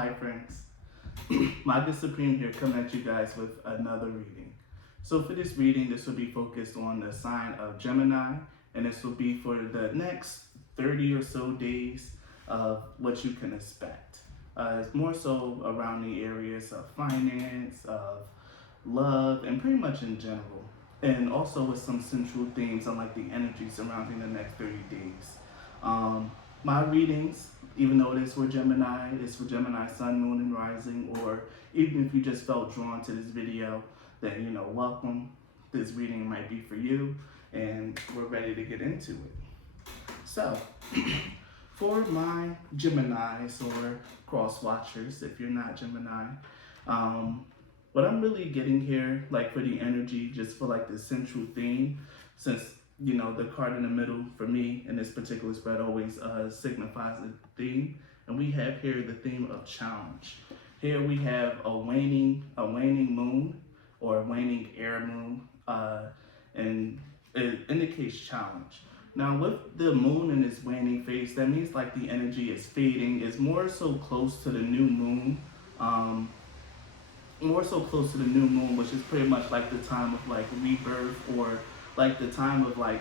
Hi friends, Maga Supreme here coming at you guys with another reading. So for this reading, this will be focused on the sign of Gemini, and this will be for the next 30 or so days of what you can expect. It's more so around the areas of finance, of love, and pretty much in general. And also with some central themes on like the energy surrounding the next 30 days. Um, my readings, even though it is for Gemini, it's for Gemini Sun, Moon, and Rising, or even if you just felt drawn to this video, then welcome. This reading might be for you, and we're ready to get into it. So, for my Geminis or cross watchers, if you're not Gemini, what I'm really getting here, like for the energy, just for like the central theme, since the card in the middle for me in this particular spread always signifies a theme, and we have here the theme of challenge. Here we have a waning moon or a waning air moon, and it indicates challenge. Now with the moon in its waning phase, that means like the energy is fading. It's more so close to the new moon. Which is pretty much like the time of like rebirth, or like the time of like,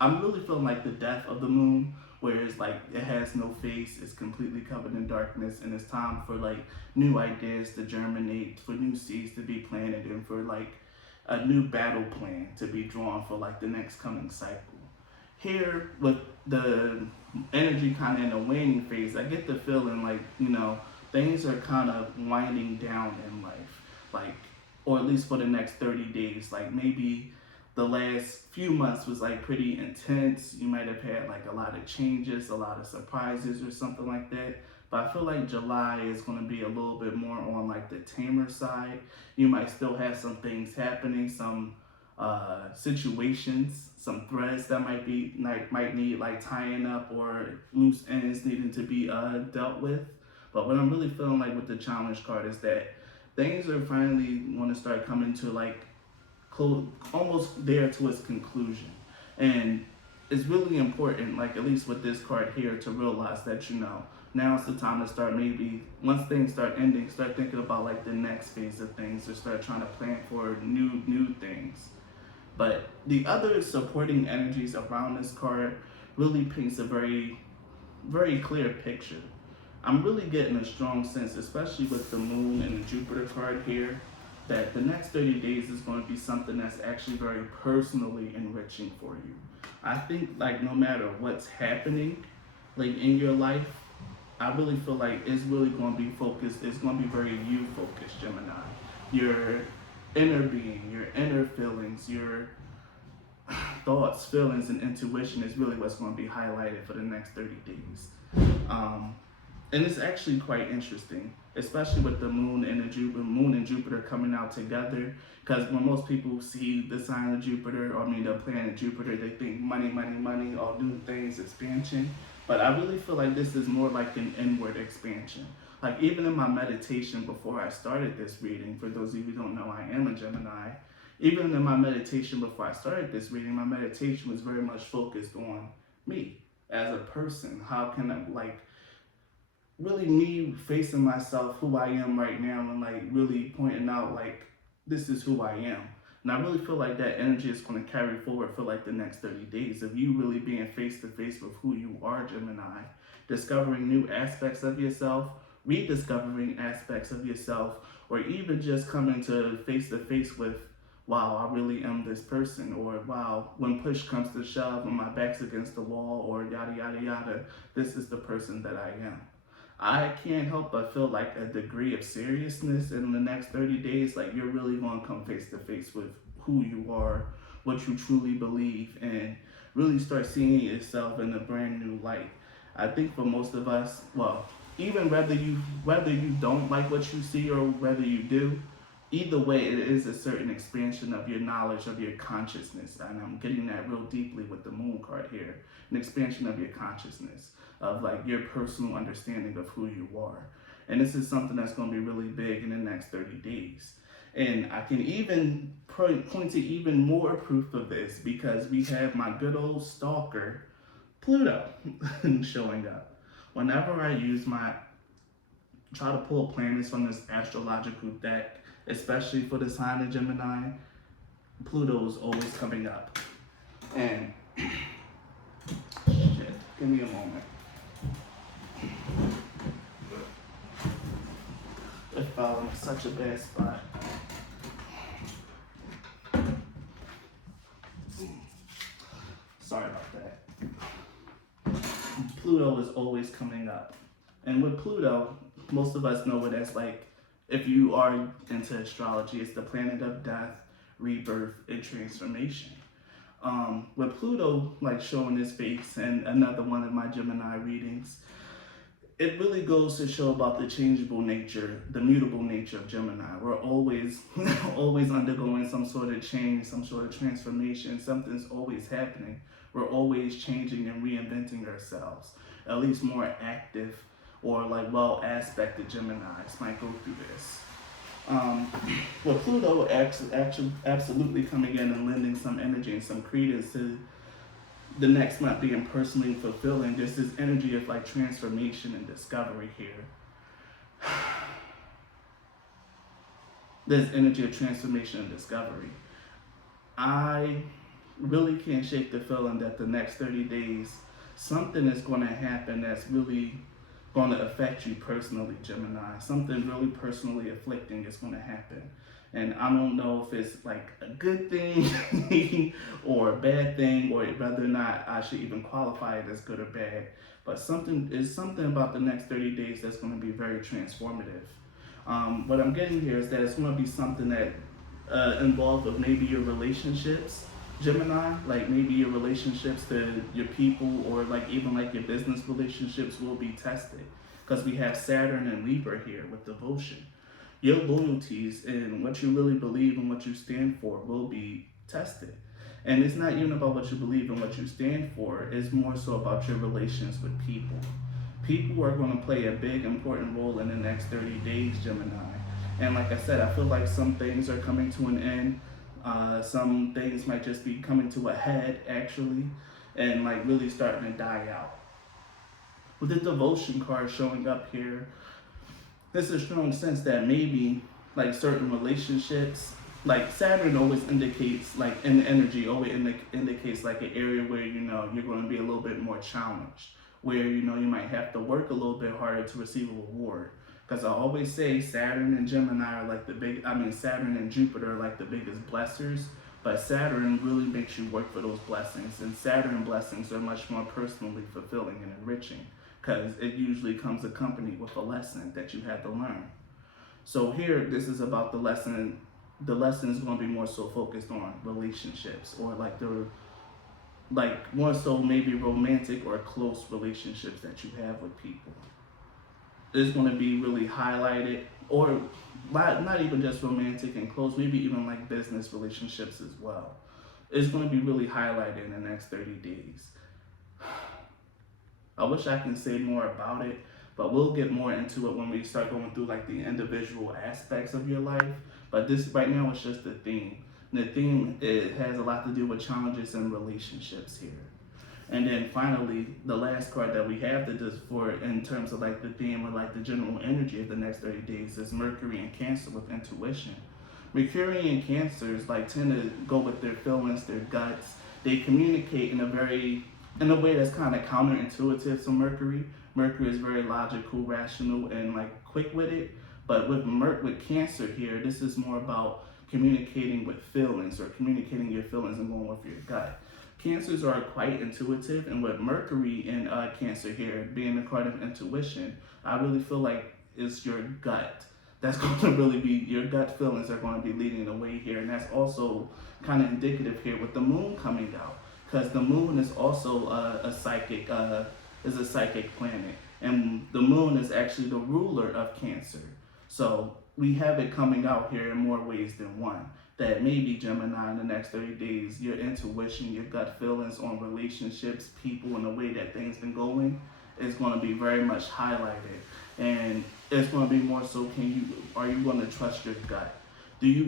I'm really feeling like the death of the moon, where it's like it has no face, it's completely covered in darkness, and it's time for like new ideas to germinate, for new seeds to be planted, and for like a new battle plan to be drawn for like the next coming cycle. Here with the energy kind of in a waning phase, I get the feeling like things are kind of winding down in life, like, or at least for the next 30 days. Like maybe the last few months was like pretty intense. You might have had like a lot of changes, a lot of surprises or something like that. But I feel like July is going to be a little bit more on like the tamer side. You might still have some things happening, some situations, some threads that might need like tying up, or loose ends needing to be dealt with. But what I'm really feeling like with the challenge card is that things are finally going to start coming to like almost there to its conclusion. And it's really important, like at least with this card here, to realize that now it's the time to start, maybe once things start ending, start thinking about like the next phase of things, or start trying to plan for new things. But the other supporting energies around this card really paints a very, very clear picture. I'm really getting a strong sense, especially with the moon and the Jupiter card here, that the next 30 days is going to be something that's actually very personally enriching for you. I think like no matter what's happening like in your life, I really feel like it's really going to be focused. It's going to be very you focused, Gemini. Your inner being, your inner feelings, your thoughts, feelings, and intuition is really what's going to be highlighted for the next 30 days. And it's actually quite interesting, especially with the moon and Jupiter coming out together. Because when most people see the sign of Jupiter, the planet Jupiter, they think money, money, money, all new things, expansion. But I really feel like this is more like an inward expansion. Like even in my meditation before I started this reading, for those of you who don't know, I am a Gemini. Even in my meditation before I started this reading, my meditation was very much focused on me as a person. How can I really me facing myself, who I am right now, and like really pointing out like this is who I am. And I really feel like that energy is going to carry forward for like the next 30 days of you really being face to face with who you are, Gemini, discovering new aspects of yourself, rediscovering aspects of yourself, or even just coming to face with, wow, I really am this person, or wow, when push comes to shove and my back's against the wall, or yada yada yada, this is the person that I am. I can't help but feel like a degree of seriousness in the next 30 days. Like you're really going to come face to face with who you are, what you truly believe, and really start seeing yourself in a brand new light. I think for most of us, well, even whether you don't like what you see or whether you do, either way, it is a certain expansion of your knowledge, of your consciousness. And I'm getting that real deeply with the moon card here. An expansion of your consciousness, of like your personal understanding of who you are. And this is something that's going to be really big in the next 30 days. And I can even point to even more proof of this, because we have my good old stalker, Pluto, showing up. Whenever I use my try to pull planets from this astrological deck, especially for the sign of Gemini. Pluto is always coming up. And shit, give me a moment. It fell in such a bad spot. Sorry about that. Pluto is always coming up. And with Pluto, most of us know it as like, if you are into astrology, it's the planet of death, rebirth, and transformation. With Pluto like showing his face in another one of my Gemini readings, it really goes to show about the changeable nature, the mutable nature of Gemini. We're always always undergoing some sort of change, some sort of transformation. Something's always happening. We're always changing and reinventing ourselves. At least more active or like well-aspected Geminis might go through this. Well, Pluto actually absolutely coming in and lending some energy and some credence to the next month being personally fulfilling. There's this energy of like transformation and discovery here. There's energy of transformation and discovery. I really can't shake the feeling that the next 30 days, something is going to happen that's really going to affect you personally, Gemini. Something really personally afflicting is going to happen. And I don't know if it's like a good thing or a bad thing, or whether or not I should even qualify it as good or bad. But something about the next 30 days that's going to be very transformative. What I'm getting here is that it's going to be something that involved with maybe your relationships, Gemini, like maybe your relationships to your people, or like even like your business relationships will be tested, because we have Saturn and Libra here with devotion. Your loyalties and what you really believe and what you stand for will be tested. And it's not even about what you believe and what you stand for, it's more so about your relations with people. People are going to play a big important role in the next 30 days, Gemini. And like I said, I feel like some things are coming to an end. Some things might just be coming to a head, actually, and like really starting to die out. With the devotion card showing up here, there's a strong sense that maybe like certain relationships, like Saturn always indicates, like in the energy, always indicates like an area where, you know, you're going to be a little bit more challenged, where, you know, you might have to work a little bit harder to receive a reward. Because I always say Saturn and Gemini are like Saturn and Jupiter are like the biggest blessers, but Saturn really makes you work for those blessings. And Saturn blessings are much more personally fulfilling and enriching, because it usually comes accompanied with a lesson that you had to learn. So here, this is about the lesson. The lesson is going to be more so focused on relationships, or like more so maybe romantic or close relationships that you have with people. It's going to be really highlighted, or not even just romantic and close, maybe even like business relationships as well. It's going to be really highlighted in the next 30 days. I wish I can say more about it, but we'll get more into it when we start going through like the individual aspects of your life. But this right now is just the theme. And the theme, it has a lot to do with challenges and relationships here. And then finally, the last card that we have to do for in terms of like the theme or like the general energy of the next 30 days is Mercury and Cancer with intuition. Mercury and Cancers like tend to go with their feelings, their guts. They communicate in a way that's kind of counterintuitive to Mercury. Mercury is very logical, rational, and like quick-witted. But with Cancer here, this is more about communicating with feelings, or communicating your feelings and going with your gut. Cancers are quite intuitive, and with Mercury and Cancer here being a card of intuition, I really feel like it's your gut. That's going to really be, your gut feelings are going to be leading the way here. And that's also kind of indicative here with the moon coming out, because the moon is also a psychic planet, and the moon is actually the ruler of Cancer. So we have it coming out here in more ways than one. That maybe Gemini in the next 30 days, your intuition, your gut feelings on relationships, people, and the way that things been going is going to be very much highlighted. And it's going to be more so, are you going to trust your gut?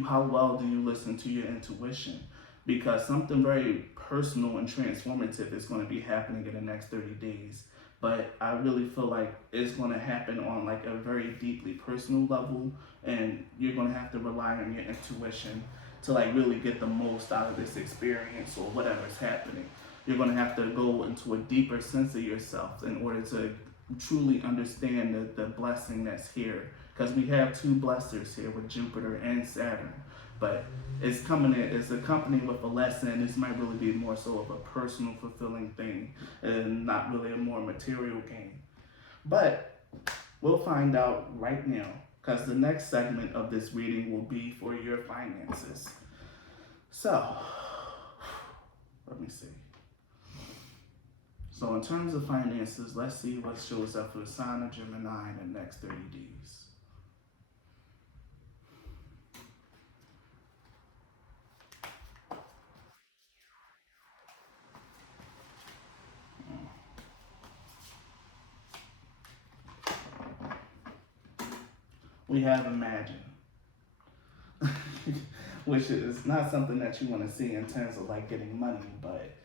How well do you listen to your intuition? Because something very personal and transformative is going to be happening in the next 30 days. but I really feel like it's going to happen on like a very deeply personal level, and you're going to have to rely on your intuition to like really get the most out of this experience or whatever's happening. You're going to have to go into a deeper sense of yourself in order to truly understand the blessing that's here, because we have two blessers here with Jupiter and Saturn, but it's coming in, it's accompanied with a lesson. This might really be more so of a personal fulfilling thing and not really a more material gain, but we'll find out right now, because the next segment of this reading will be for your finances. So let me see. So in terms of finances, let's see what shows up for the sign of Gemini in the next 30 days. We have Imagine, which is not something that you want to see in terms of like getting money, but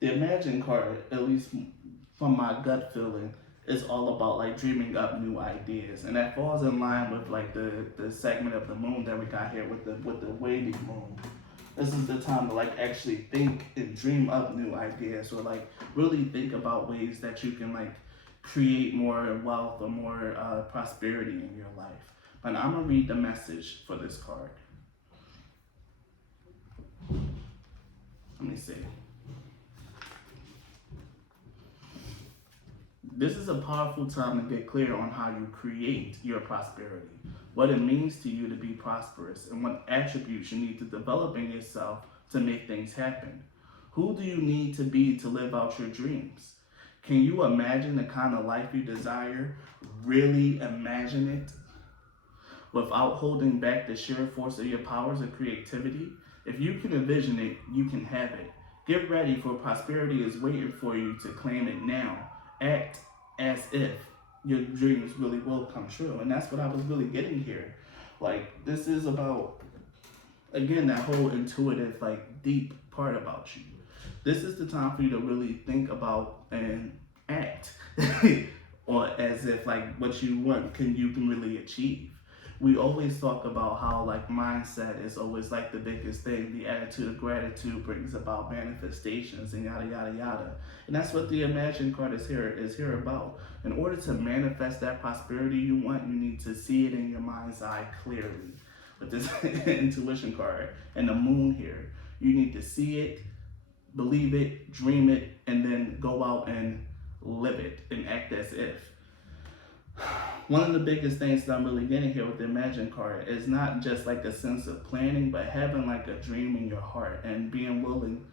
the Imagine card, at least from my gut feeling, is all about like dreaming up new ideas, and that falls in line with like the segment of the moon that we got here with the waning moon. This is the time to like actually think and dream up new ideas, or like really think about ways that you can like create more wealth or more prosperity in your life. But I'm gonna read the message for this card. Let me see. This is a powerful time to get clear on how you create your prosperity, what it means to you to be prosperous, and what attributes you need to develop in yourself to make things happen. Who do you need to be to live out your dreams? Can you imagine the kind of life you desire? Really imagine it without holding back the sheer force of your powers of creativity? If you can envision it, you can have it. Get ready, for prosperity is waiting for you to claim it now. Act as if your dreams really will come true. And that's what I was really getting here. Like, this is about, again, that whole intuitive, like, deep part about you. This is the time for you to really think about and act or as if like what you want you can really achieve. We always talk about how like mindset is always like the biggest thing. The attitude of gratitude brings about manifestations and yada yada yada. And that's what the Imagine card is here about. In order to manifest that prosperity you want, you need to see it in your mind's eye clearly. With this intuition card and the moon here, you need to see it, believe it, dream it, and then go out and live it and act as if. One of the biggest things that I'm really getting here with the Imagine card is not just like a sense of planning, but having like a dream in your heart and being willing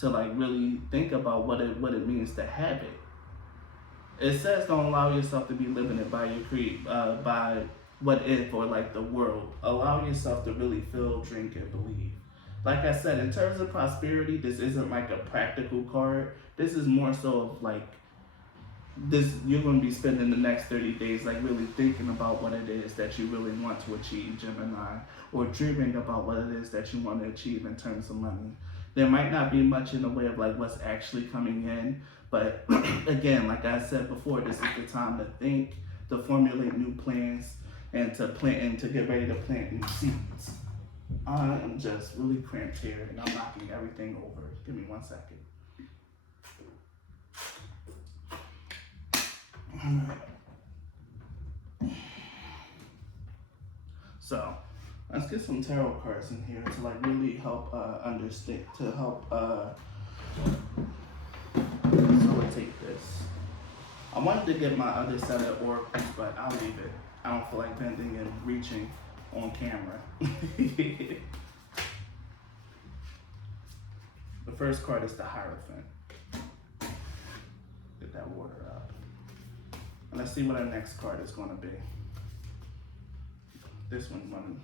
to like really think about what it means to have it. It says don't allow yourself to be limited by your by what if or like the world. Allow yourself to really feel, drink, and believe. Like I said, in terms of prosperity, this isn't like a practical card. This is more so of like this, you're going to be spending the next 30 days like really thinking about what it is that you really want to achieve, Gemini, or dreaming about what it is that you want to achieve in terms of money. There might not be much in the way of like what's actually coming in, but again, like I said before, this is the time to think, to formulate new plans, and to plant and to get ready to plant new seeds. I'm just really cramped here and I'm knocking everything over. Give me 1 second. So let's get some tarot cards in here to like really help understand, to help facilitate this. I wanted to get my other set of oracles, but I'll leave it. I don't feel like bending and reaching on camera. The first card is the Hierophant. Get that water up. And let's see what our next card is going to be. This one's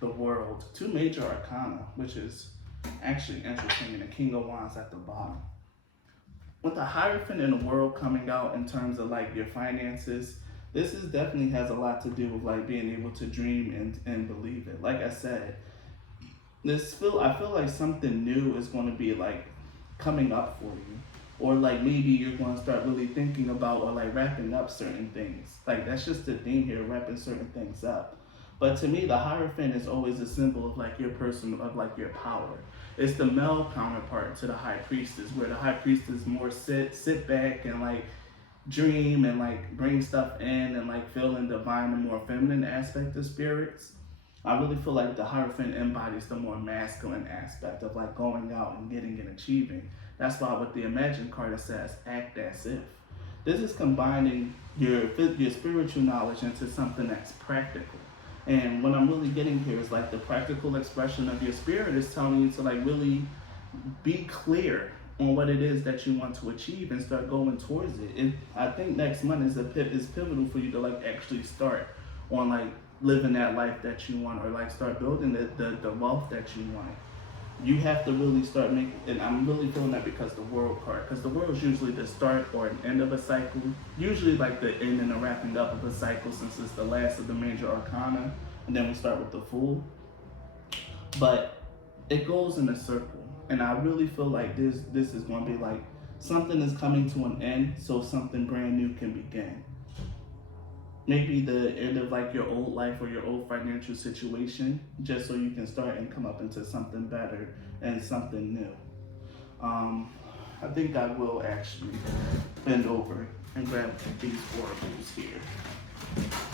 the World. 2 major arcana, which is actually interesting, and the King of Wands at the bottom. With the Hierophant and the World coming out in terms of like your finances, this is definitely has a lot to do with like being able to dream and believe it. Like I said, I feel like something new is going to be like coming up for you, or like maybe you're going to start really thinking about or like wrapping up certain things. Like that's just the theme here, wrapping certain things up. But to me, the Hierophant is always a symbol of like your person, of like your power. It's the male counterpart to the High Priestess, where the High Priestess more sit back and like dream and like bring stuff in and like feel in divine and more feminine aspect of spirits. I really feel like the Hierophant embodies the more masculine aspect of like going out and getting and achieving. That's why with the Imagine card it says act as if. This is combining your spiritual knowledge into something that's practical. And what I'm really getting here is like the practical expression of your spirit is telling you to like really be clear on what it is that you want to achieve and start going towards it. And I think next month is pivotal for you to like actually start on like living that life that you want, or like start building the wealth that you want. You have to really start making, and I'm really feeling that because the World card, because the World is usually the start or an end of a cycle, usually like the end and the wrapping up of a cycle, since it's the last of the major arcana, and then we start with the Fool. But it goes in a circle, and I really feel like this is going to be like something is coming to an end, so something brand new can begin. Maybe the end of like your old life or your old financial situation, just so you can start and come up into something better and something new. I think I will actually bend over and grab these oracles here.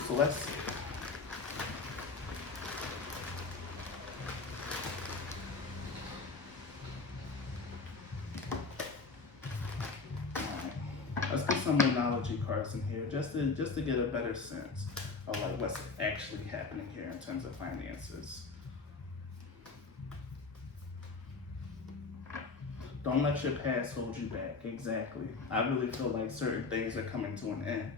So let's see. Let's get some Monology cards in here just to get a better sense of like what's actually happening here in terms of finances. Don't let your past hold you back. Exactly. I really feel like certain things are coming to an end.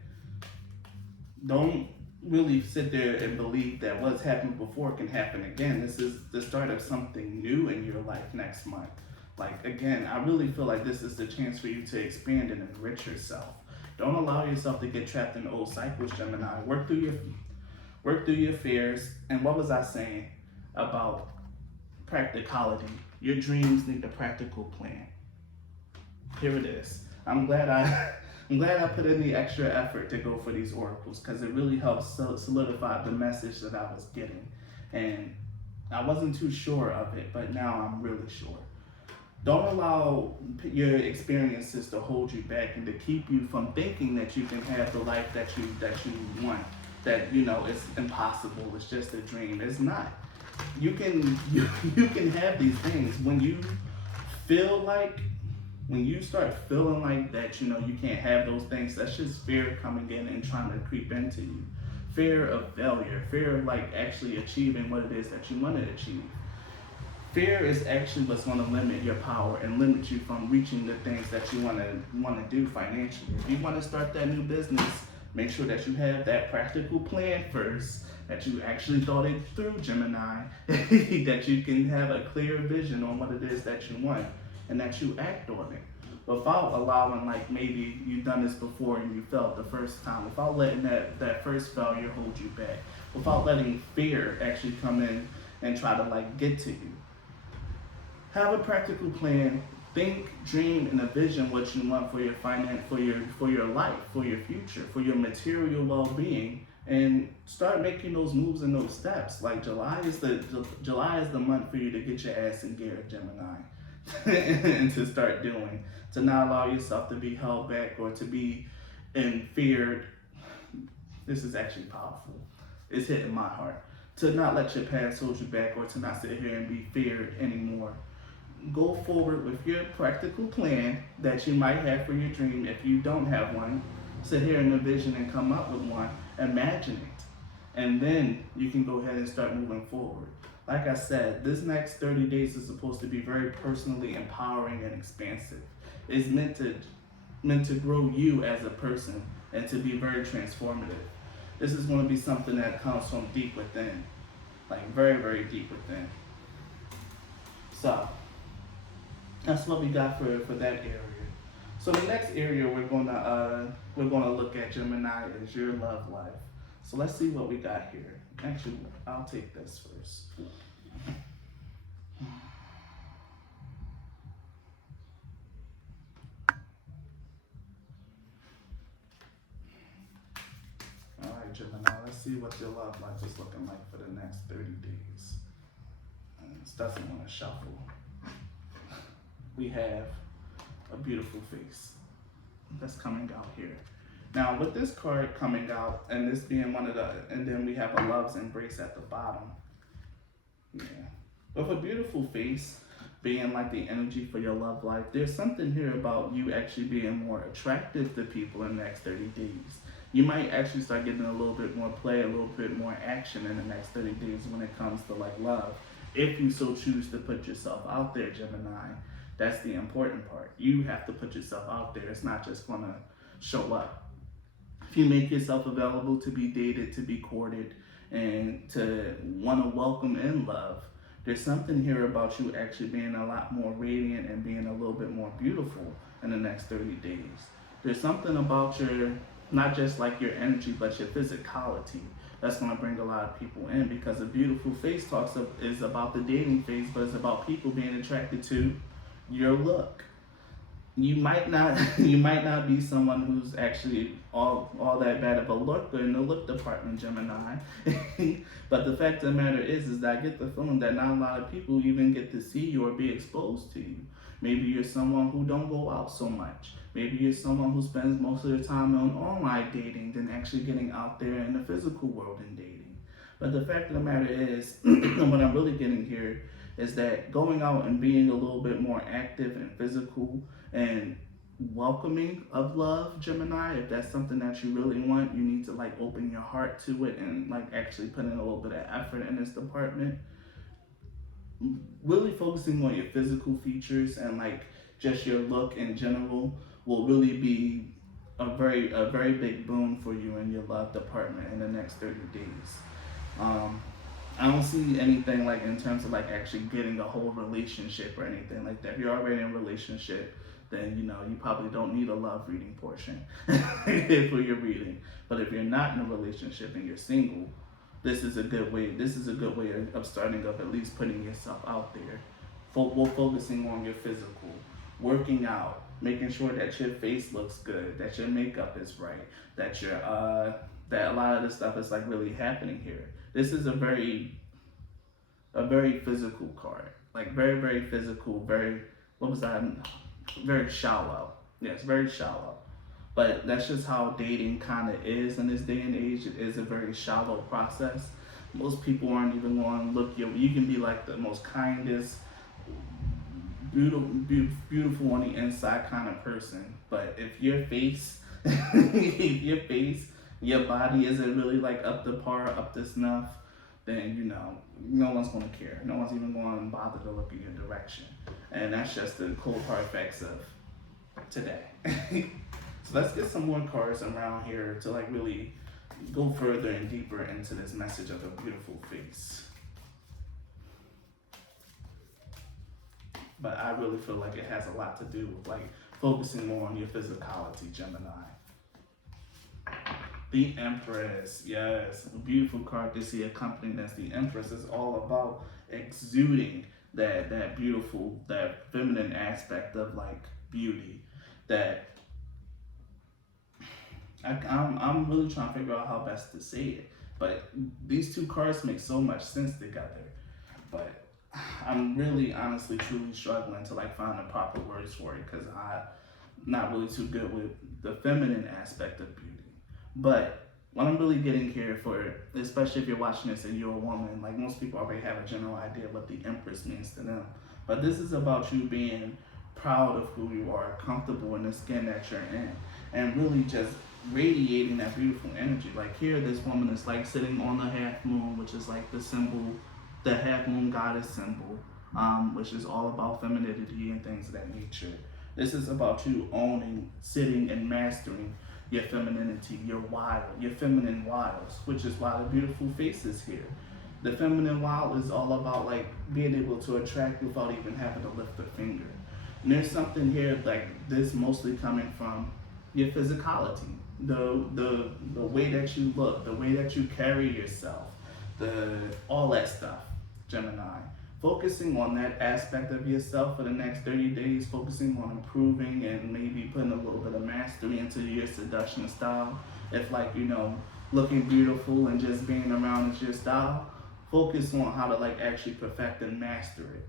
Don't really sit there and believe that what's happened before can happen again. This is the start of something new in your life next month. Like again, I really feel like this is the chance for you to expand and enrich yourself. Don't allow yourself to get trapped in old cycles, Gemini. Work through your fears. And what was I saying about practicality? Your dreams need a practical plan. Here it is. I'm glad I put in the extra effort to go for these oracles, because it really helps solidify the message that I was getting. And I wasn't too sure of it, but now I'm really sure. Don't allow your experiences to hold you back and to keep you from thinking that you can have the life that you want. That it's impossible. It's just a dream. It's not. You can have these things when you start feeling like that. You can't have those things. That's just fear coming in and trying to creep into you. Fear of failure. Fear of like actually achieving what it is that you want to achieve. Fear is actually what's going to limit your power and limit you from reaching the things that you want to do financially. If you want to start that new business, make sure that you have that practical plan first, that you actually thought it through, Gemini, that you can have a clear vision on what it is that you want, and that you act on it without allowing, like maybe you've done this before and you failed the first time, without letting that first failure hold you back, without letting fear actually come in and try to like get to you. Have a practical plan. Think, dream, and envision what you want for your finance, for your life, for your future, for your material well-being, and start making those moves and those steps. Like July is the month for you to get your ass in gear, Gemini, and to start doing. To not allow yourself to be held back or to be in feared. This is actually powerful. It's hitting my heart. To not let your past hold you back, or to not sit here and be feared anymore. Go forward with your practical plan that you might have for your dream. If you don't have one, sit here and envision and come up with one. Imagine it. And then you can go ahead and start moving forward. Like I said, this next 30 days is supposed to be very personally empowering and expansive. It's meant to grow you as a person and to be very transformative. This is going to be something that comes from deep within, like very, very deep within. So that's what we got for that area. So the next area we're gonna look at, Gemini, is your love life. So let's see what we got here. Actually, I'll take this first. Gemini. Let's see what your love life is looking like for the next 30 days. And it doesn't want to shuffle. We have a beautiful face that's coming out here. Now, with this card coming out, and this being one of the, and then we have a love's embrace at the bottom. Yeah. With a beautiful face being like the energy for your love life, there's something here about you actually being more attractive to people in the next 30 days. You might actually start getting a little bit more play, a little bit more action in the next 30 days when it comes to like love. If you so choose to put yourself out there, Gemini, that's the important part. You have to put yourself out there. It's not just gonna show up. If you make yourself available to be dated, to be courted, and to want to welcome in love, there's something here about you actually being a lot more radiant and being a little bit more beautiful in the next 30 days. There's something about your, not just like your energy, but your physicality that's going to bring a lot of people in, because a beautiful face is about the dating phase, but it's about people being attracted to your look. You might not be someone who's actually all that bad of a looker in the look department, Gemini. But the fact of the matter is that I get the feeling that not a lot of people even get to see you or be exposed to you. Maybe you're someone who don't go out so much. Maybe you're someone who spends most of their time on online dating than actually getting out there in the physical world and dating. But the fact of the matter is, what I'm really getting here is that going out and being a little bit more active and physical and welcoming of love, Gemini, if that's something that you really want, you need to like open your heart to it and like actually put in a little bit of effort in this department. Really focusing on your physical features and like just your look in general will really be a very big boon for you in your love department in the next 30 days. I don't see anything like in terms of like actually getting a whole relationship or anything like that. If you're already in a relationship, then you probably don't need a love reading portion for your reading. But if you're not in a relationship and you're single, this is a good way of starting up, at least putting yourself out there. Focusing on your physical, working out, making sure that your face looks good, that your makeup is right, that that a lot of this stuff is like really happening here. This is a very physical card, like very physical, very shallow. Yes, very shallow. But that's just how dating kind of is in this day and age. It is a very shallow process. Most people aren't even going to look you can be like the most kindest, beautiful on the inside kind of person. But if your face, your body isn't really like up to par, up to snuff, then no one's gonna care. No one's even gonna bother to look in your direction. And that's just the cold hard facts of today. So let's get some more cards around here to like really go further and deeper into this message of a beautiful face. But I really feel like it has a lot to do with like focusing more on your physicality, Gemini. The Empress, yes, a beautiful card to see accompanying this. The Empress is all about exuding that beautiful, that feminine aspect of like beauty. That I'm really trying to figure out how best to say it. But these two cards make so much sense together. But I'm really, honestly, truly struggling to like find the proper words for it because I'm not really too good with the feminine aspect of beauty. But what I'm really getting here for, especially if you're watching this and you're a woman, like most people already have a general idea what the Empress means to them. But this is about you being proud of who you are, comfortable in the skin that you're in, and really just radiating that beautiful energy. Like here, this woman is like sitting on the half moon, which is like the symbol, the half moon goddess symbol, which is all about femininity and things of that nature. This is about you owning, sitting, and mastering your femininity, your feminine wiles, which is why the beautiful face is here. The feminine wild is all about like being able to attract without even having to lift a finger. And there's something here like this mostly coming from your physicality, the way that you look, the way that you carry yourself, all that stuff, Gemini. Focusing on that aspect of yourself for the next 30 days, focusing on improving and maybe putting a little bit of mastery into your seduction style. If like, looking beautiful and just being around is your style. Focus on how to like actually perfect and master it.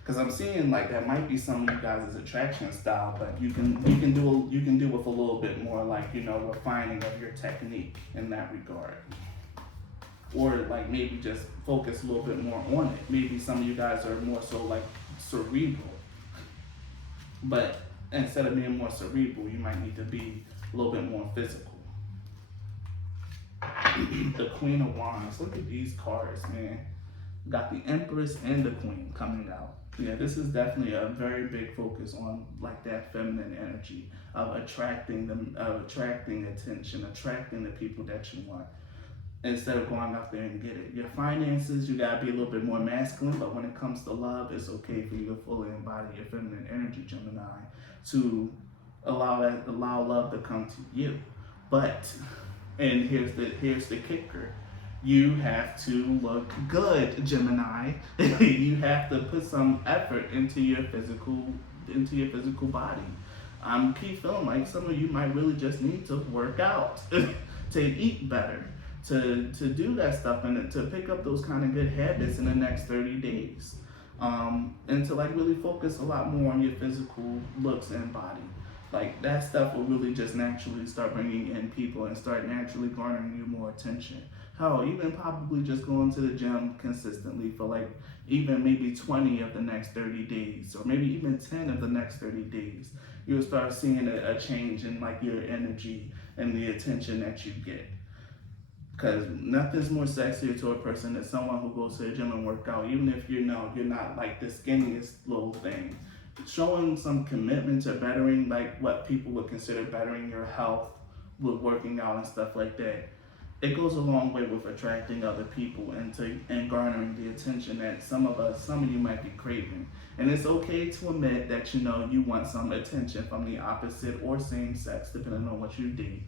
Because I'm seeing like that might be some of you guys' attraction style, but you can do with a little bit more like refining of your technique in that regard, or like maybe just focus a little bit more on it. Maybe some of you guys are more so like cerebral, but instead of being more cerebral, you might need to be a little bit more physical. The Queen of Wands. Look at these cards, man. Got the Empress and the Queen coming out. Yeah, this is definitely a very big focus on like that feminine energy of attracting them, of attracting attention, attracting the people that you want, instead of going out there and get it. Your finances, you gotta be a little bit more masculine, but when it comes to love, it's okay for you to fully embody your feminine energy, Gemini, to allow love to come to you. But and here's the kicker. You have to look good, Gemini. You have to put some effort into your physical body. Keep feeling like some of you might really just need to work out, to eat better, to do that stuff, and to pick up those kind of good habits in the next 30 days. And to like really focus a lot more on your physical looks and body. Like that stuff will really just naturally start bringing in people and start naturally garnering you more attention. Hell, even probably just going to the gym consistently for like even maybe 20 of the next 30 days, or maybe even 10 of the next 30 days. You'll start seeing a change in like your energy and the attention that you get. Because nothing's more sexier to a person than someone who goes to the gym and work out, even if you're not like the skinniest little thing. Showing some commitment to bettering like what people would consider bettering your health with working out and stuff like that. It goes a long way with attracting other people and garnering the attention that some of you might be craving. And it's okay to admit that you want some attention from the opposite or same sex, depending on what you date.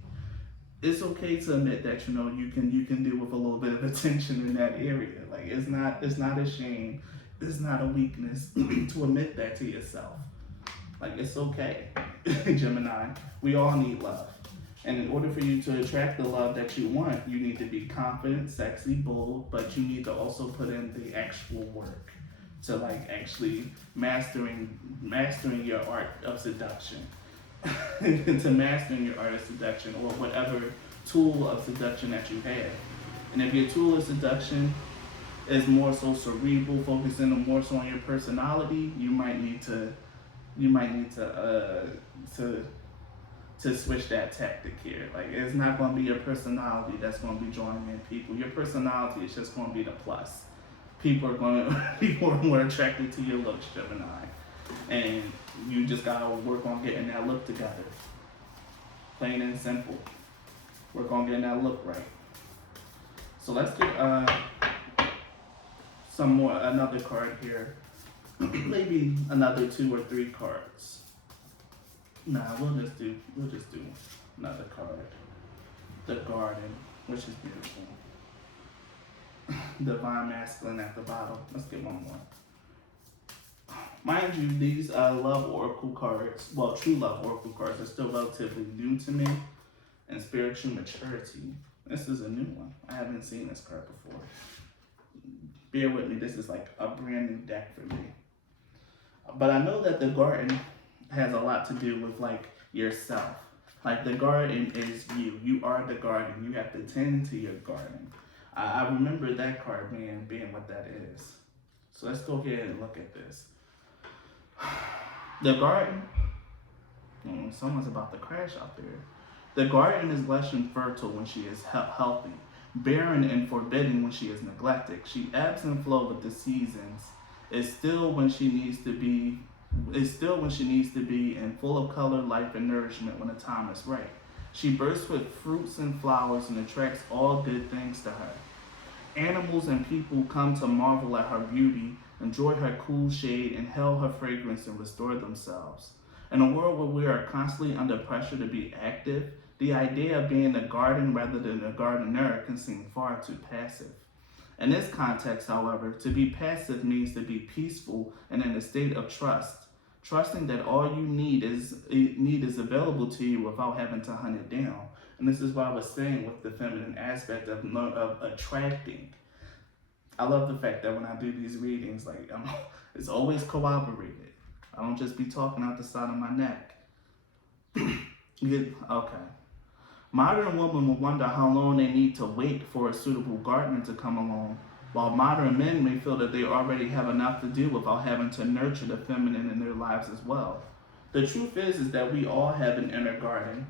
It's okay to admit that you can do with a little bit of attention in that area. Like it's not a shame. It's not a weakness to admit that to yourself. Like it's okay, Gemini. We all need love. And in order for you to attract the love that you want, you need to be confident, sexy, bold, but you need to also put in the actual work to like actually mastering your art of seduction. To mastering your art of seduction, or whatever tool of seduction that you have. And if your tool of seduction is more so cerebral, focusing more so on your personality, you might need to switch that tactic here. Like it's not going to be your personality that's going to be drawing in people. Your personality is just going to be the plus. People are more attracted to your looks, Gemini, and you just gotta work on getting that look together. Plain and simple. Work on getting that look right. So let's get another card here. Maybe another 2 or 3 cards. Nah, we'll just do another card. The Garden, which is beautiful. Divine Masculine at the bottom. Let's get one more. Mind you, these love oracle cards, well, true love oracle cards, are still relatively new to me. And spiritual maturity. This is a new one. I haven't seen this card before. Bear with me, this is like a brand new deck for me. But I know that the garden has a lot to do with like yourself. Like the garden is you. You are the garden. You have to tend to your garden. I remember that card being what that is. So let's go ahead and look at this. The garden, someone's about to crash out there. The garden is lush and fertile when she is healthy, barren and forbidding when she is neglected. She ebbs and flows with the seasons. Is still when she needs to be, and full of color, life, and nourishment when the time is right. She bursts with fruits and flowers and attracts all good things to her. Animals and people come to marvel at her beauty, enjoy her cool shade, inhale her fragrance, and restore themselves. In a world where we are constantly under pressure to be active, the idea of being a garden rather than a gardener can seem far too passive. In this context, however, to be passive means to be peaceful and in a state of trust, trusting that all you need is available to you without having to hunt it down. And this is what I was saying with the feminine aspect of attracting. I love the fact that when I do these readings, like it's always corroborated. I don't just be talking out the side of my neck. Okay. Modern women will wonder how long they need to wait for a suitable gardener to come along, while modern men may feel that they already have enough to do without having to nurture the feminine in their lives as well. The truth is that we all have an inner garden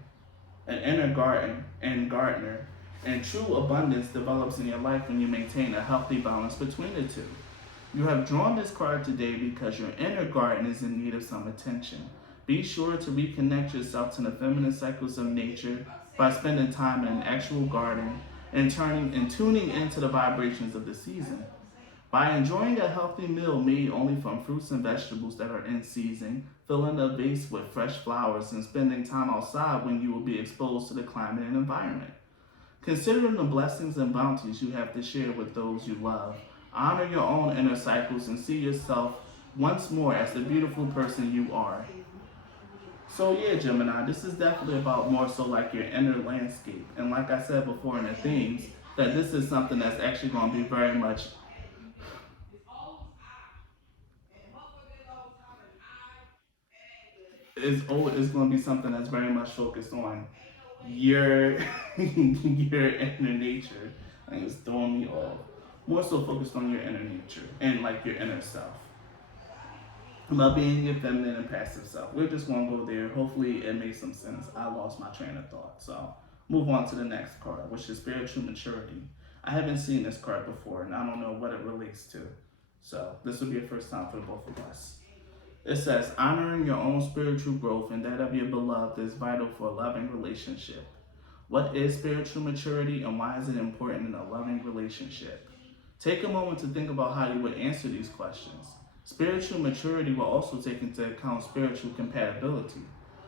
and gardener, and true abundance develops in your life when you maintain a healthy balance between the two. You have drawn this card today because your inner garden is in need of some attention. Be sure to reconnect yourself to the feminine cycles of nature by spending time in an actual garden and tuning into the vibrations of the season. By enjoying a healthy meal made only from fruits and vegetables that are in season, filling a vase with fresh flowers, and spending time outside when you will be exposed to the climate and environment. Consider the blessings and bounties you have to share with those you love. Honor your own inner cycles and see yourself once more as the beautiful person you are. So yeah, Gemini, this is definitely about more so like your inner landscape. And like I said before in the themes, that this is something that's actually going to be very much it's going to be something that's very much focused on your your inner nature. I think it's throwing me off. More so focused on your inner nature and like your inner self. About being your feminine and passive self. We're just going to go there. Hopefully it makes some sense. I lost my train of thought. So move on to the next card, which is spiritual maturity. I haven't seen this card before and I don't know what it relates to. So this will be a first time for both of us. It says, honoring your own spiritual growth and that of your beloved is vital for a loving relationship. What is spiritual maturity and why is it important in a loving relationship? Take a moment to think about how you would answer these questions. Spiritual maturity will also take into account spiritual compatibility.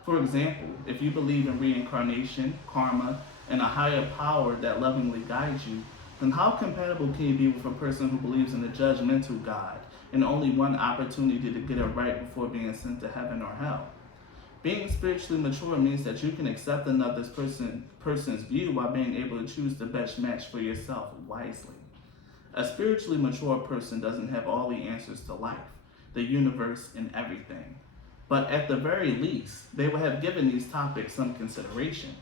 For example, if you believe in reincarnation, karma, and a higher power that lovingly guides you, then how compatible can you be with a person who believes in a judgmental God and only one opportunity to get it right before being sent to heaven or hell? Being spiritually mature means that you can accept another person's view while being able to choose the best match for yourself wisely. A spiritually mature person doesn't have all the answers to life, the universe, and everything. But at the very least, they will have given these topics some consideration.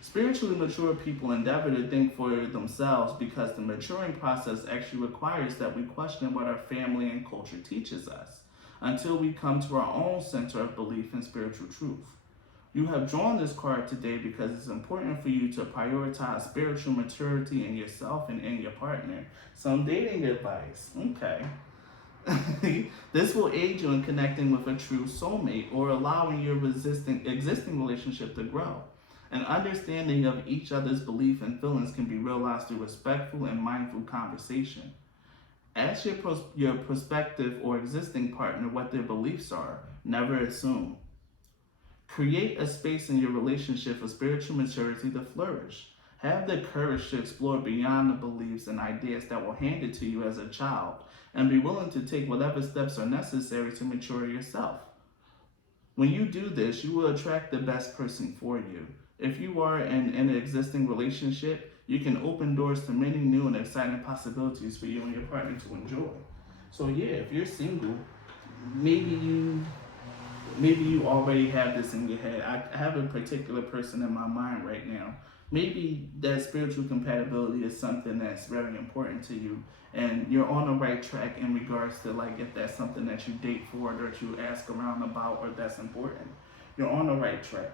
Spiritually mature people endeavor to think for themselves because the maturing process actually requires that we question what our family and culture teaches us until we come to our own center of belief in spiritual truth. You have drawn this card today because it's important for you to prioritize spiritual maturity in yourself and in your partner. Some dating advice. Okay. This will aid you in connecting with a true soulmate or allowing your existing relationship to grow. An understanding of each other's belief and feelings can be realized through respectful and mindful conversation. Ask your prospective or existing partner what their beliefs are. Never assume. Create a space in your relationship for spiritual maturity to flourish. Have the courage to explore beyond the beliefs and ideas that were handed to you as a child, and be willing to take whatever steps are necessary to mature yourself. When you do this, you will attract the best person for you. If you are in an existing relationship, you can open doors to many new and exciting possibilities for you and your partner to enjoy. So yeah, if you're single, maybe you already have this in your head. I have a particular person in my mind right now. Maybe that spiritual compatibility is something that's very important to you, and you're on the right track in regards to like if that's something that you date for or that you ask around about or that's important. You're on the right track.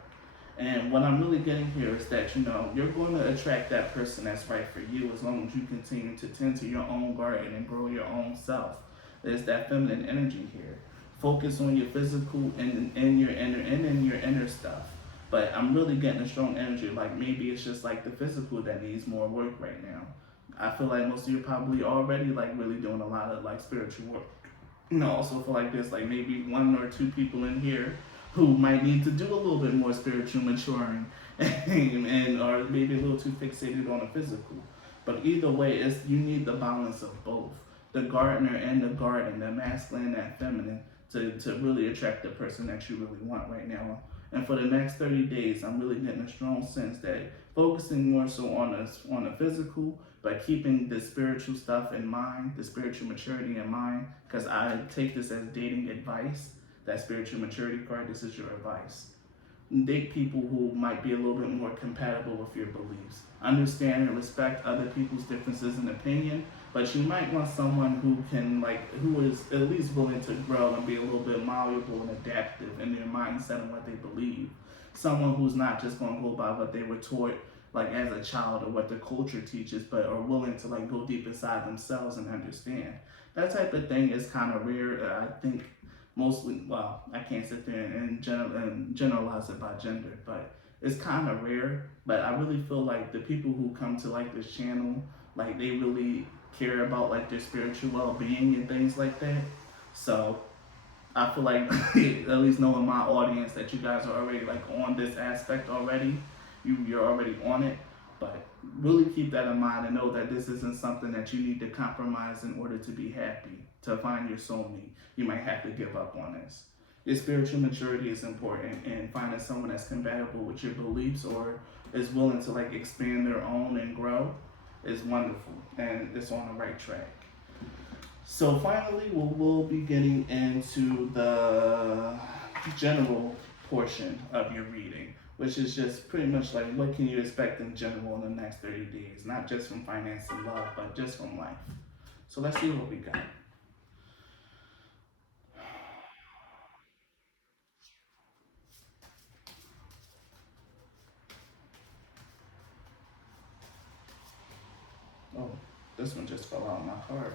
And what I'm really getting here is that, you're going to attract that person that's right for you as long as you continue to tend to your own garden and grow your own self. There's that feminine energy here. Focus on your physical and your inner stuff. But I'm really getting a strong energy. Like maybe it's just like the physical that needs more work right now. I feel like most of you probably already like really doing a lot of like spiritual work. I also feel like there's like maybe one or two people in here who might need to do a little bit more spiritual maturing and or maybe a little too fixated on the physical. But either way, you need the balance of both. The gardener and the garden, the masculine and feminine, to really attract the person that you really want right now. And for the next 30 days, I'm really getting a strong sense that focusing more so on the physical, but keeping the spiritual stuff in mind, the spiritual maturity in mind, because I take this as dating advice. That spiritual maturity card, this is your advice. Date people who might be a little bit more compatible with your beliefs. Understand and respect other people's differences in opinion, but you might want someone who can who is at least willing to grow and be a little bit malleable and adaptive in their mindset and what they believe. Someone who's not just going to go by what they were taught as a child or what the culture teaches, but are willing to go deep inside themselves and understand. That type of thing is kind of rare. I think mostly, well, I can't sit there and generalize it by gender, but it's kind of rare. But I really feel like the people who come to this channel, they really care about their spiritual well-being and things like that. So I feel like at least knowing my audience that you guys are already on this aspect already. You're already on it, but really keep that in mind and know that this isn't something that you need to compromise in order to be happy, to find your soulmate. You might have to give up on this. Your spiritual maturity is important, and finding someone that's compatible with your beliefs or is willing to expand their own and grow is wonderful, and it's on the right track. So finally, we'll be getting into the general portion of your reading, which is just pretty much what can you expect in general in the next 30 days, not just from finance and love, but just from life. So let's see what we got. Oh, this one just fell out of my card.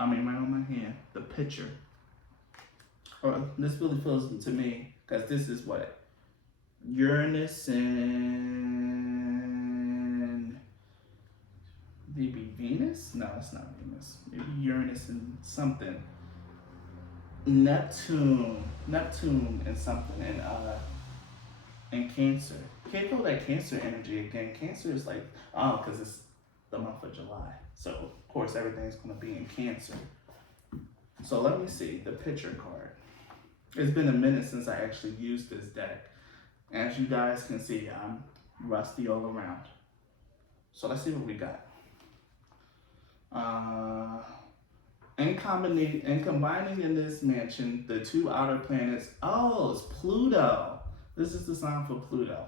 I mean, right on my hand, the picture. Or this really feels to me, because this is what? Uranus and maybe Venus? No, it's not Venus. Maybe Uranus and something. Neptune and something and Cancer. Can't feel that Cancer energy again. Cancer is because it's the month of July. So of course everything's gonna be in Cancer. So let me see the picture card. It's been a minute since I actually used this deck. As you guys can see, I'm rusty all around. So let's see what we got. And combining in this mansion, the two outer planets. Oh, it's Pluto. This is the sign for Pluto.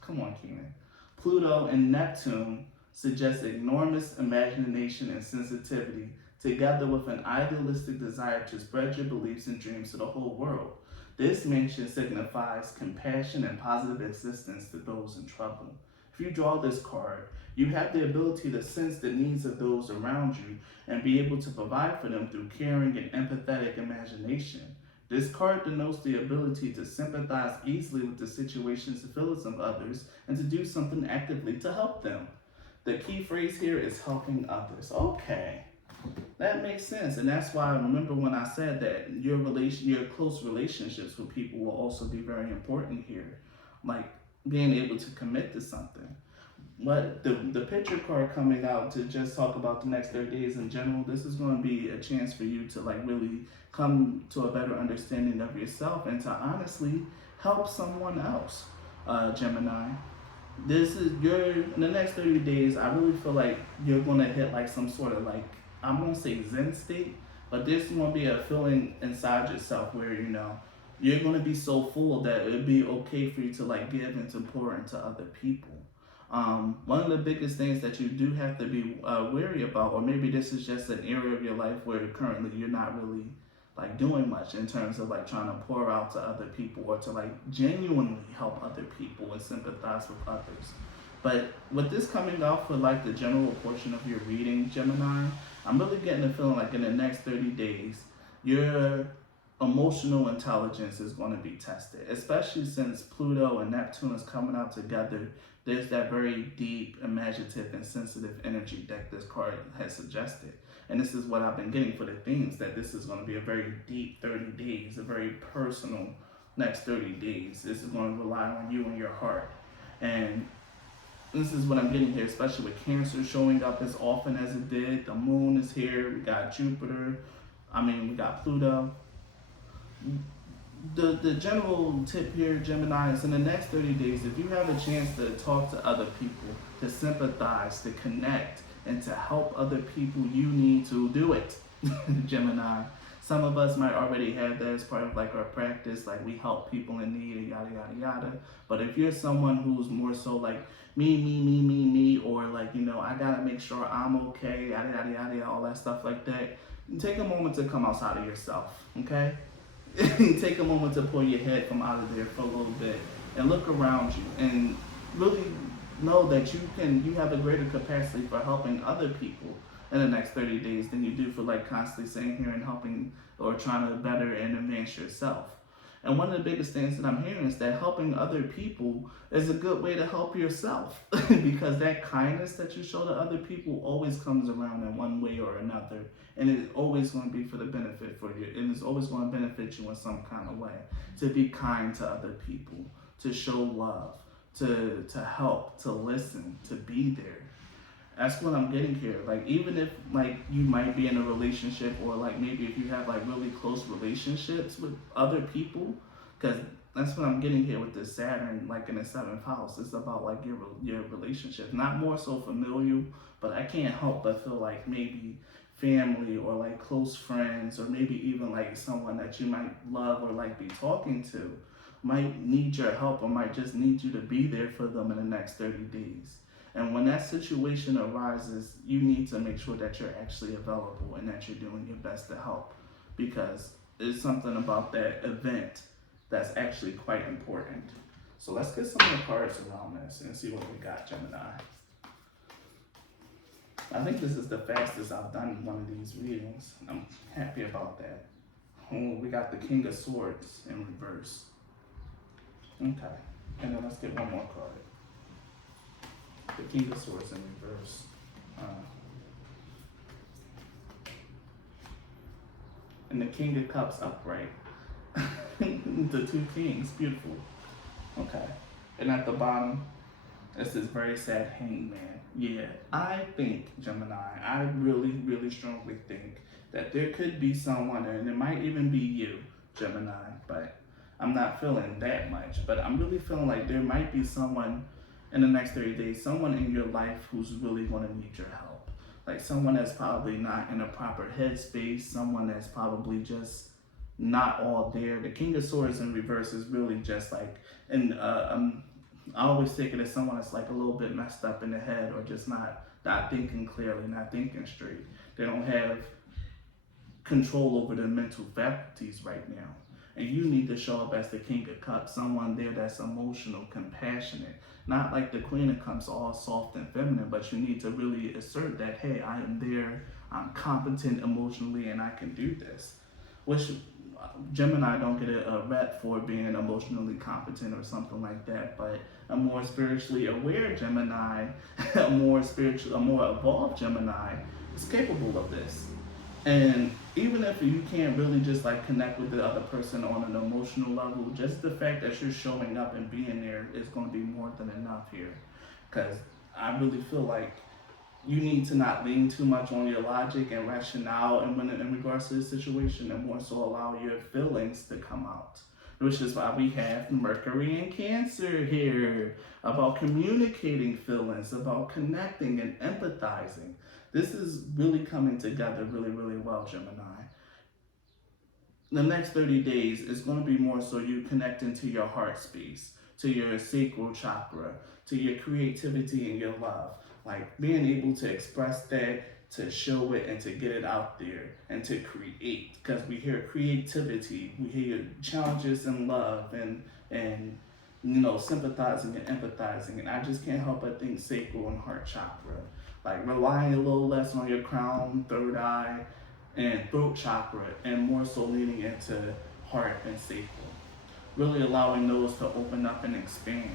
Come on, Keenan. Pluto and Neptune suggest enormous imagination and sensitivity, together with an idealistic desire to spread your beliefs and dreams to the whole world. This mansion signifies compassion and positive assistance to those in trouble. If you draw this card, you have the ability to sense the needs of those around you and be able to provide for them through caring and empathetic imagination. This card denotes the ability to sympathize easily with the situations and feelings of others and to do something actively to help them. The key phrase here is helping others. Okay, that makes sense. And that's why I remember when I said that your close relationships with people will also be very important here. Being able to commit to something. But the picture card coming out to just talk about the next 30 days in general, this is going to be a chance for you to really come to a better understanding of yourself and to honestly help someone else, Gemini. This is in the next 30 days, I really feel like you're going to hit some sort of I won't say Zen state, but there's going to be a feeling inside yourself where, you're going to be so full that it'd be okay for you to give and to pour into other people. One of the biggest things that you do have to be wary about, or maybe this is just an area of your life where currently you're not really doing much in terms of trying to pour out to other people or to genuinely help other people and sympathize with others. But with this coming out for the general portion of your reading, Gemini, I'm really getting the feeling in the next 30 days, your emotional intelligence is going to be tested, especially since Pluto and Neptune is coming out together. There's that very deep, imaginative, and sensitive energy that this card has suggested. And this is what I've been getting for the themes, that this is going to be a very deep 30 days, a very personal next 30 days. This is going to rely on you and your heart. And this is what I'm getting here, especially with Cancer showing up as often as it did. The moon is here. We got Jupiter. We got Pluto. the general tip here, Gemini, is in the next 30 days, if you have a chance to talk to other people, to sympathize, to connect, and to help other people, you need to do it, Gemini. Some of us might already have that as part of like our practice, like we help people in need and yada yada yada. But if you're someone who's more so like me, or like, you know, I gotta make sure I'm okay, yada yada yada, all that stuff like that, take a moment to come outside of yourself, okay? Take a moment to pull your head from out of there for a little bit and look around you and really know that you have a greater capacity for helping other people in the next 30 days than you do for like constantly sitting here and helping or trying to better and advance yourself. And one of the biggest things that I'm hearing is that helping other people is a good way to help yourself because that kindness that you show to other people always comes around in one way or another. And it's always going to be for the benefit for you. And it's always going to benefit you in some kind of way. To be kind to other people, to show love, to help, to listen, to be there. That's what I'm getting here. Like, even if like you might be in a relationship, or like maybe if you have like really close relationships with other people, because that's what I'm getting here with this Saturn, like in the seventh house. It's about like your relationship, not more so familial, but I can't help but feel like maybe family or like close friends, or maybe even like someone that you might love or like be talking to might need your help, or might just need you to be there for them in the next 30 days. And when that situation arises, you need to make sure that you're actually available and that you're doing your best to help, because there's something about that event that's actually quite important. So let's get some more cards around this and see what we got, Gemini. I think this is the fastest I've done one of these readings. I'm happy about that. Oh, we got the King of Swords in reverse. Okay, and then let's get one more card. The King of Swords in reverse. And the King of Cups upright. The two kings, beautiful. Okay, and at the bottom, it's this very sad hangman. Yeah, I think, Gemini, I really, really strongly think that there could be someone, and it might even be you, Gemini, but I'm not feeling that much. But I'm really feeling like there might be someone in the next 30 days, someone in your life who's really going to need your help. Like someone that's probably not in a proper headspace, someone that's probably just not all there. The King of Swords in reverse is really just like, and I always take it as someone that's like a little bit messed up in the head, or just not thinking clearly, not thinking straight. They don't have control over their mental faculties right now. And you need to show up as the King of Cups, someone there that's emotional, compassionate, not like the Queen of Cups, all soft and feminine, but you need to really assert that, hey, I am there, I'm competent emotionally, and I can do this. Which Gemini don't get a rep for being emotionally competent or something like that, but a more spiritually aware Gemini, a more evolved Gemini is capable of this. And even if you can't really just like connect with the other person on an emotional level, just the fact that you're showing up and being there is going to be more than enough here. Because I really feel like you need to not lean too much on your logic and rationale and when in regards to the situation, and more so allow your feelings to come out. Which is why we have Mercury and Cancer here, about communicating feelings, about connecting and empathizing. This is really coming together really, really well, Gemini. The next 30 days is going to be more so you connecting to your heart space, to your sacral chakra, to your creativity and your love. Like being able to express that, to show it, and to get it out there, and to create. Because we hear creativity, we hear challenges and love, and you know, sympathizing and empathizing. And I just can't help but think sacral and heart chakra. Like relying a little less on your crown, third eye, and throat chakra, and more so leaning into heart and sacral. Really allowing those to open up and expand.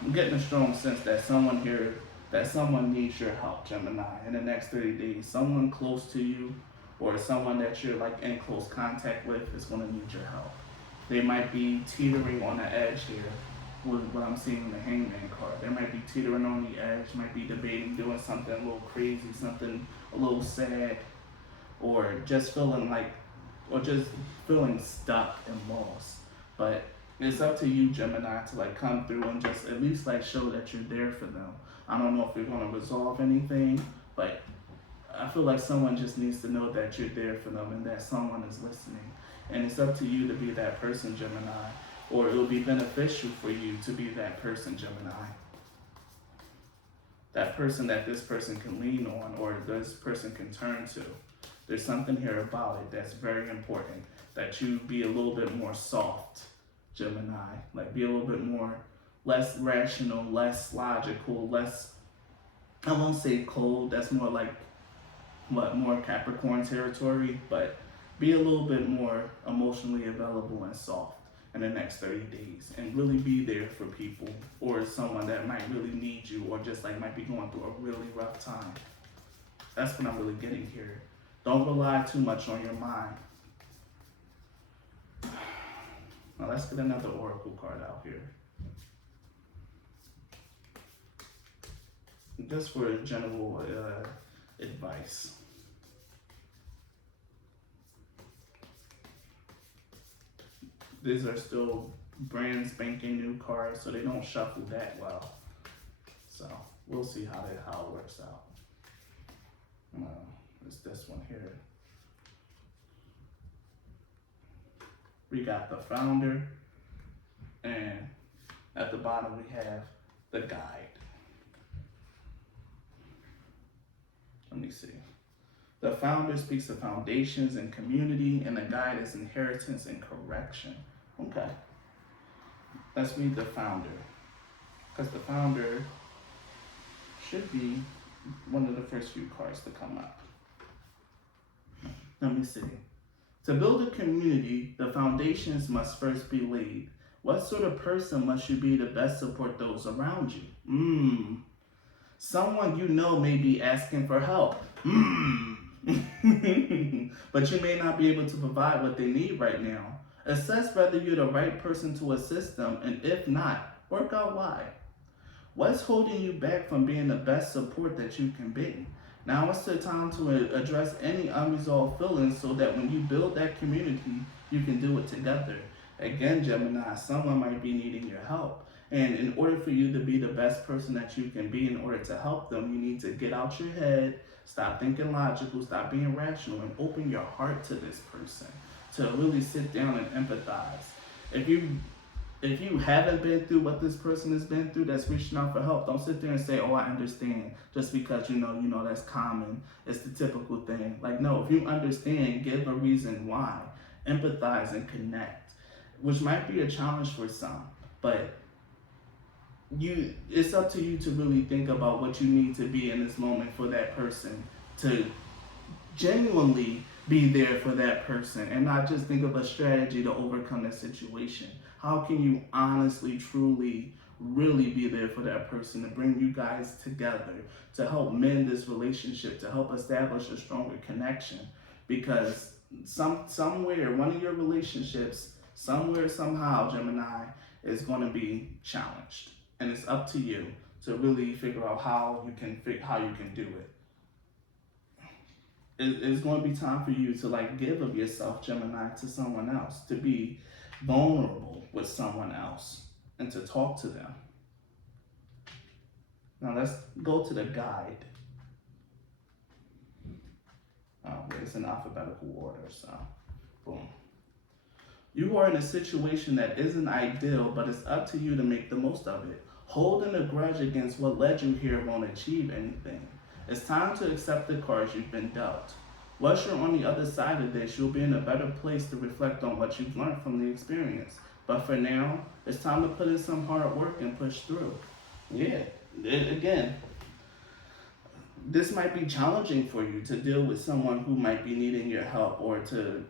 I'm getting a strong sense that someone needs your help, Gemini, in the next 30 days. Someone close to you, or someone that you're like in close contact with, is going to need your help. They might be teetering on the edge here with what I'm seeing in the Hangman card. They might be teetering on the edge, might be debating doing something a little crazy, something a little sad, or just feeling like or just feeling stuck and lost. But it's up to you, Gemini, to like come through and just at least like show that you're there for them. I don't know if you're gonna resolve anything, but I feel like someone just needs to know that you're there for them and that someone is listening. And it's up to you to be that person, Gemini, or it will be beneficial for you to be that person, Gemini. That person that this person can lean on or this person can turn to. There's something here about it that's very important, that you be a little bit more soft, Gemini. Like be a little bit more, less rational, less logical, less, I won't say cold, that's more like more Capricorn territory, but be a little bit more emotionally available and soft in the next 30 days and really be there for people or someone that might really need you or just like might be going through a really rough time. That's what I'm really getting here. Don't rely too much on your mind. Now let's get another oracle card out here. Just for general advice. These are still brand spanking new cards, so they don't shuffle that well. So we'll see how it works out. It's this one here. We got the founder, and at the bottom we have the guide. Let me see. The founder speaks of foundations and community, and the guide is inheritance and correction. Okay. Let's read the founder, because the founder should be one of the first few cards to come up. Let me see. To build a community, the foundations must first be laid. What sort of person must you be to best support those around you? Someone you know may be asking for help. But you may not be able to provide what they need right now. Assess whether you're the right person to assist them, and if not, work out why. What's holding you back from being the best support that you can be? Now it's the time to address any unresolved feelings so that when you build that community, you can do it together. Again, Gemini, someone might be needing your help. And in order for you to be the best person that you can be, in order to help them, you need to get out your head, stop thinking logical, stop being rational, and open your heart to this person, to really sit down and empathize. If you haven't been through what this person has been through that's reaching out for help, don't sit there and say, oh, I understand, just because you know that's common. It's the typical thing. Like, no, if you understand, give a reason why. Empathize and connect, which might be a challenge for some, but it's up to you to really think about what you need to be in this moment for that person, to genuinely be there for that person and not just think of a strategy to overcome that situation. How can you honestly, truly, really be there for that person to bring you guys together, to help mend this relationship, to help establish a stronger connection? Because somewhere, one of your relationships, somewhere, somehow, Gemini, is going to be challenged. And it's up to you to really figure out how you can do it. It's going to be time for you to like give of yourself, Gemini, to someone else, to be vulnerable with someone else and to talk to them. Now let's go to the guide. It's in alphabetical order, so boom. You are in a situation that isn't ideal, but it's up to you to make the most of it. Holding a grudge against what led you here won't achieve anything. It's time to accept the cards you've been dealt. Once you're on the other side of this, you'll be in a better place to reflect on what you've learned from the experience. But for now, it's time to put in some hard work and push through. Yeah, again, this might be challenging for you to deal with someone who might be needing your help, or to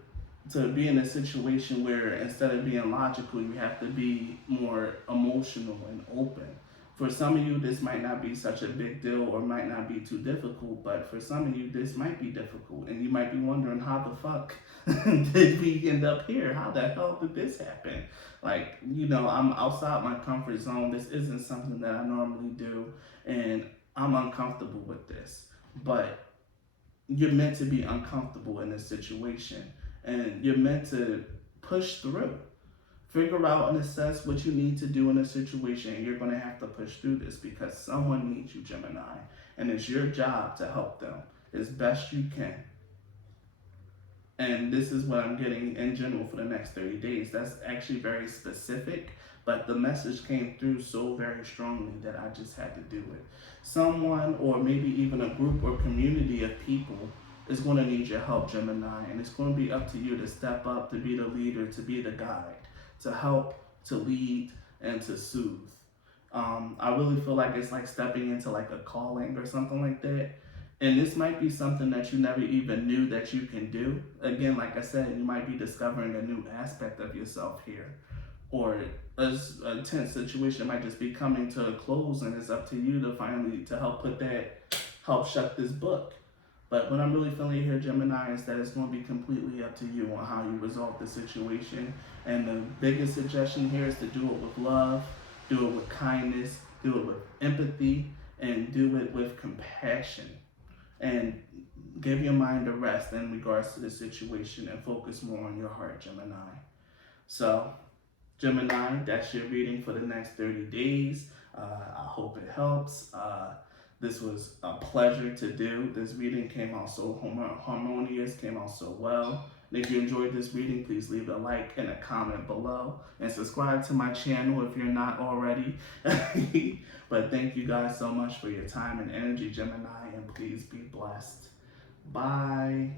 be in a situation where instead of being logical, you have to be more emotional and open. For some of you, this might not be such a big deal or might not be too difficult, but for some of you, this might be difficult. And you might be wondering, how the fuck did we end up here? How the hell did this happen? Like, I'm outside my comfort zone. This isn't something that I normally do, and I'm uncomfortable with this. But you're meant to be uncomfortable in this situation. and you're meant to push through. Figure out and assess what you need to do in a situation, and you're going to have to push through this because someone needs you, Gemini, and it's your job to help them as best you can. And this is what I'm getting in general for the next 30 days. That's actually very specific, but the message came through so very strongly that I just had to do it. Someone, or maybe even a group or community of people, is going to need your help, Gemini, and it's going to be up to you to step up, to be the leader, to be the guide, to help, to lead, and to soothe. I really feel like it's like stepping into like a calling or something like that. And this might be something that you never even knew that you can do. Again, like I said, you might be discovering a new aspect of yourself here. Or a tense situation might just be coming to a close, and it's up to you to finally to help shut this book. But what I'm really feeling here, Gemini, is that it's going to be completely up to you on how you resolve the situation. And the biggest suggestion here is to do it with love, do it with kindness, do it with empathy, and do it with compassion. And give your mind a rest in regards to the situation and focus more on your heart, Gemini. So, Gemini, that's your reading for the next 30 days. I hope it helps. This was a pleasure to do. This reading came out so harmonious, came out so well. And if you enjoyed this reading, please leave a like and a comment below. And subscribe to my channel if you're not already. But thank you guys so much for your time and energy, Gemini. And please be blessed. Bye.